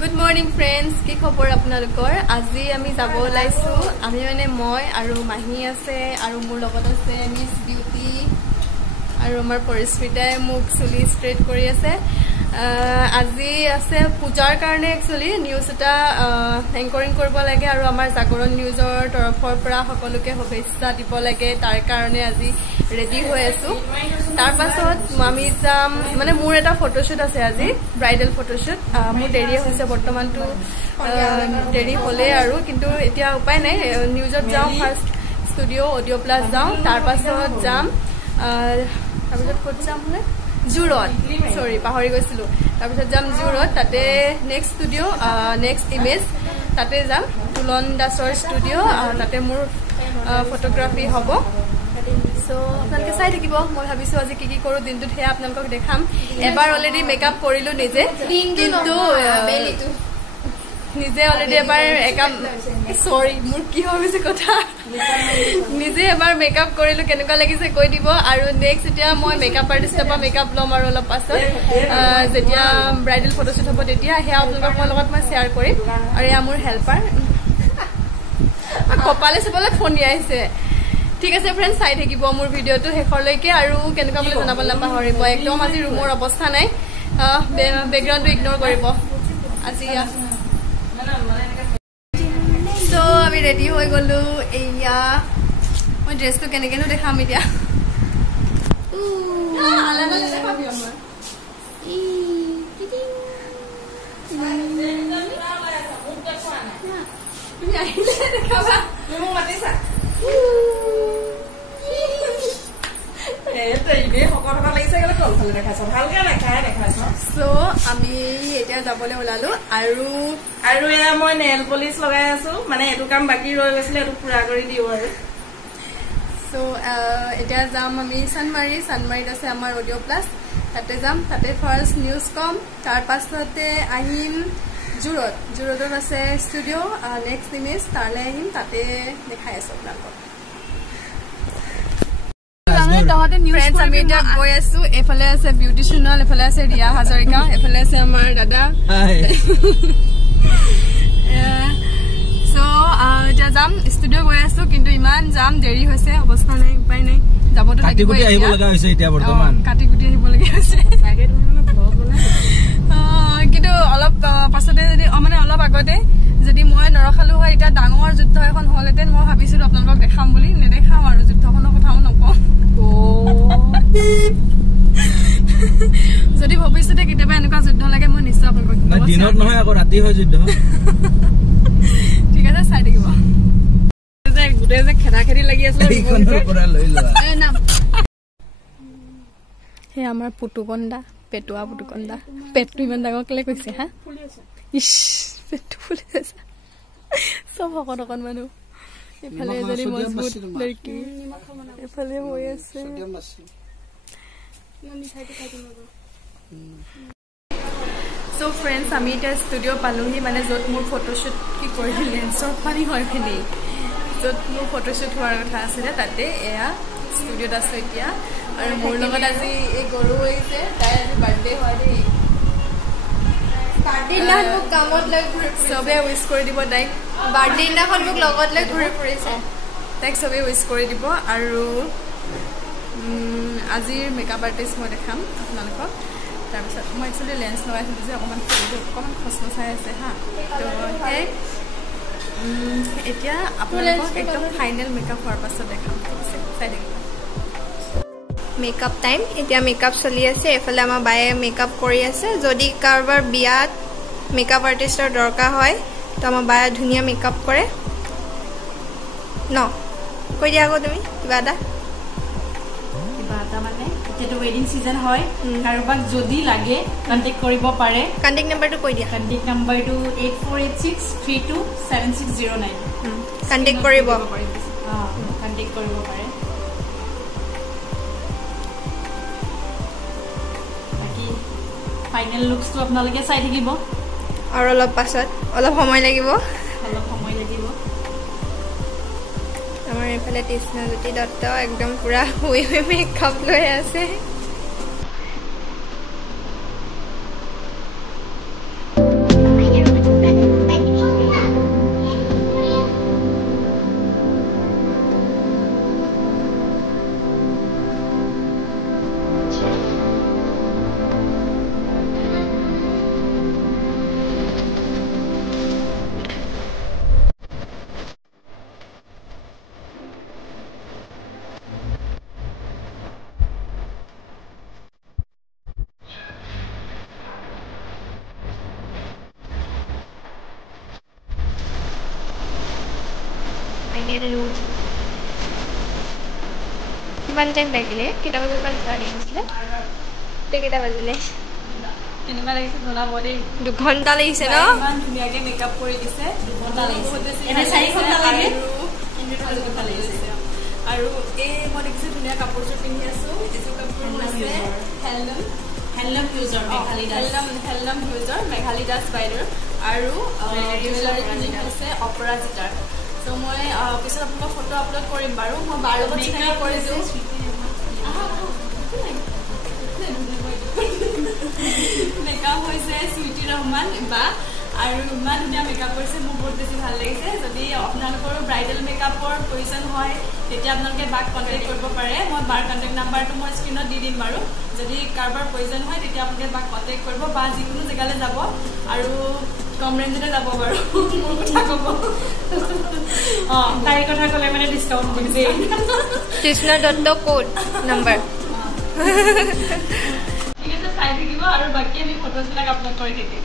Good morning friends, কি খবৰ আপোনালোকৰ? আজি আমি যাব ওলাইছো। আমি মানে মই আৰু মাহি আছে আৰু মোৰ লগত আছে মিস বিউটি আৰু আমাৰ পৰিস্মিতাই মোক চুলি ষ্ট্ৰেট কৰি আছে। আজি আছে পূজাৰ কাৰণে একচুয়ালি নিউজ এটা এংকৰিং কৰিব লাগে আৰু আমাৰ জাগৰণ নিউজৰ তৰফৰ পৰা সকলোকে শুভেচ্ছা দিব লাগে। তাৰ কাৰণে আজি ৰেডি হৈ আছো। তাৰ পাছত আমি যাম মানে মোৰ এটা ফটোশুট আছে আজি, ব্ৰাইডাল ফটোশুট। মোৰ দেৰি হৈছে বৰ্তমানটো দেৰি হলে আৰু কিন্তু এতিয়া উপায় নাই। নিউজত যাওঁ, ফাৰ্ষ্ট ষ্টুডিঅ অডিঅ' প্লাছ যাওঁ, তাৰ পাছত যাম তাৰপিছত ক'ত যাম মানে জুৰত, সৰি পাহৰি গৈছিলো। তাৰপিছত যাম জুৰত, তাতে নেক্সট ষ্টুডিঅ নেক্সট ইমেজ তাতে যাম, তুলন দাসৰ ষ্টুডিঅ, তাতে মোৰ ফটোগ্ৰাফি হ'ব। সো আপোনালোকে চাই থাকিব। মই ভাবিছো আজি কি কি কৰো দিনটোত সেয়া আপোনালোকক দেখাম। এবাৰ অলৰেডি মেকআপ কৰিলো নিজে, কিন্তু নিজে অলৰেডি এবাৰ সৰি মোৰ কি হৈ গৈছে কথা, নিজে এবাৰ মেকআপ কৰিলো, কেনেকুৱা লাগিছে কৈ দিব। আৰু নেক্সট এতিয়া মই মেকআপ আৰ্টিষ্টৰ পৰা মেকআপ ল'ম আৰু অলপ পাছত যেতিয়া ব্ৰাইডেল ফটোশ্বুট হ'ব তেতিয়া সেয়া আপোনালোকক মই লগত মই শ্বেয়াৰ কৰিম। আৰু এয়া মোৰ হেল্পাৰ, কপালে চপালে ফোন আহিছে। ঠিক আছে ফ্ৰেন্ড, চাই থাকিব মোৰ ভিডিঅ'টো শেষলৈকে আৰু কেনেকুৱা বুলি জনাব নাপাহৰিব। একদম আজি ৰুমৰ অৱস্থা নাই, বেকগ্ৰাউণ্ডটো ইগনোৰ কৰিব আজি। সো আমি ৰেডি হৈ গলো। এয়া মই ড্ৰেছটো কেনেকেনো দেখাম এতিয়া। আমি এতিয়া যাবলৈ ওলালো আৰু এয়া মই নেল পলিচ লগাই আছো, মানে এইটো কাম বাকী ৰৈ গৈছিলে, এইটো পুৰা কৰি দিও আৰু। সো এতিয়া যাম আমি চানমাৰীত আছে আমাৰ অডিঅ' প্লাছ, তাতে যাম। তাতে ফাৰ্ষ্ট নিউজ কম, তাৰ পাছতে আহিম জুৰতত আছে ষ্টুডিঅ নেক্সট ইমেজ, তালৈ আহিম, তাতে দেখাই আছো আপোনালোকক। আমি এতিয়া গৈ আছো, এফালে আছে বিউটি চুনল, এফালে আছে ৰিয়া হাজৰিকা, এফালে আছে আমাৰ দাদা। এতিয়া যাম, ষ্টুডিঅ গৈ আছো, কিন্তু ইমান যাম, দেৰি হৈছে, অৱস্থা নাই, উপায় নাই, যাবতো লাগিব। কাটি কুটি আহিব লগীয়া হৈছে, কিন্তু অলপ পাছতে যদি মানে অলপ আগতে যদি মই নৰখালো হয়, এতিয়া ডাঙৰ যুদ্ধ এখন হলহেঁতেন। মই ভাবিছিলো আপোনালোকক দেখাম বুলি, নেদেখাম আৰু যুদ্ধখনৰ কথাও নকওঁ। যদি ভৱিষ্যতে কেতিয়াবা এনেকুৱা যুদ্ধ লাগে মই নিশ্চয় আপোনালোকক দিনত নহয় আকৌ ৰাতি হয় যুদ্ধ। ঠিক আছে, চাই থাকিব। গোটেই যে খেদা খেদি লাগি আছিলে, সেই আমাৰ পুতুকন্দা, পেটুৱা পুতুকন্দা। পেটটো ইমান ডাঙৰ কেলে কৈছে হা? ইচ, পেটটো ফুলি আছে। চব শকত অকণ মানুহ। এফালে এজনী মজবুত লড়কি, এফালে হৈ আছে। সো ফ্ৰেণ্ডছ, আমি এতিয়া ষ্টুডিঅ পালোহি, মানে য'ত মোৰ ফটোশ্বুট কি কৰিলে লেন্সৰ পানী হয় খিনি, য'ত মোৰ ফটোশ্বুট হোৱাৰ কথা আছিলে তাতে। এয়া ষ্টুডিঅ'ত আছো এতিয়া, আৰু মোৰ লগত আজি এই গৰু আহিছে, তাই আজি বাৰ্থডে হয় দেই। চবে উইচ কৰি দিব তাইক, বাৰ্থডে দিনাখন মোক লগত লৈ ঘূৰি ফুৰিছে, তাইক চবে উইচ কৰি দিব। আৰু আজিৰ মেকআপ আৰ্টিষ্ট মই দেখাম আপোনালোকক। তাৰপিছত মই একচুৱেলি লেন্স লগাইছিলোঁ যে অকণমান খচমচাই আছে হা, তো সেই এতিয়া আপোনালোকক একদম ফাইনেল মেকআপ হোৱাৰ পাছত দেখাম। ঠিক আছে, চাই থাকিব। মেকআপ টাইম, এতিয়া মেকআপ চলি আছে। এফালে আমাৰ বায়ে মেকআপ কৰি আছে। যদি কাৰোবাৰ বিয়াত মেকআপ আৰ্টিষ্টৰ দৰকাৰ হয় তো আমাৰ বায়ে ধুনীয়া মেকআপ কৰে ন। কৈ দিয়া আকৌ তুমি কিবা এটা মানে এতিয়াতো ৱেডিং সিজন হয়, কাৰোবাক যদি লাগে কণ্টেক্ট কৰিব পাৰে। কণ্টেক্ট নাম্বাৰটো কৈ দিয়া। কণ্টেক্ট নাম্বাৰটো 8486327609। কণ্টেক্ট কৰিব পাৰে। বাকী ফাইনেল লুকছটো আপোনালোকে চাই থাকিব, আৰু অলপ পাছত অলপ সময় লাগিব। আমাৰ এইফালে তৃষ্ণাজ্যোতি দত্ত একদম পুৰা শুই মেকআপ লৈ আছে। কিমান টাইম লাগিলে কেইটা বজাৰ পৰা জাৰ্ণি হৈছিলে কেইটা বাজিলে কেনেকুৱা লাগিছে জনাব দেই 2 ঘণ্টা লাগিছে ন ইমান ধুনীয়াকে মেকআপ কৰি দিছে 2 ঘণ্টা লাগিছে এনে 4 ঘণ্টা লাগে আৰু এই মই দেখিছো ধুনীয়া কাপোৰযোৰ পিন্ধি আছো এইযোৰ কাপোৰ হৈছে হেণ্ডলুম ফিউজৰ মেঘালী দাস বাইদেউৰ আৰু জুৱেলাৰীখিনি হৈছে অপৰাজিতাৰ চ' মই পিছত আপোনাক ফটো আপলোড কৰিম বাৰু মই বাৰ লগত চিনাকি কৰিছোঁ মেকআপ হৈছে সুইটি ৰহমান বা আৰু ইমান ধুনীয়া মেকআপ কৰিছে মোৰ বহুত বেছি ভাল লাগিছে যদি আপোনালোকৰো ব্ৰাইডেল মেকআপৰ প্ৰয়োজন হয় তেতিয়া আপোনালোকে বাক কণ্টেক্ট কৰিব পাৰে মই বাৰ কণ্টেক্ট নাম্বাৰটো মই স্ক্ৰীণত দি দিম বাৰু যদি কাৰোবাৰ প্ৰয়োজন হয় তেতিয়া আপোনালোকে বাক কণ্টেক্ট কৰিব বা যিকোনো জেগালৈ যাব আৰু কম ৰেঞ্জতে যাব বাৰু মোৰ কথা ক'ব তাইৰ কথা ক'লে মানে ডিছকাউণ্ট দিম দেই কৃষ্ণ দত্ত কোড নাম্বাৰ ঠিক আছে চাই থাকিব আৰু বাকী আমি ফটোজবিলাক আপলোড কৰি থাকিম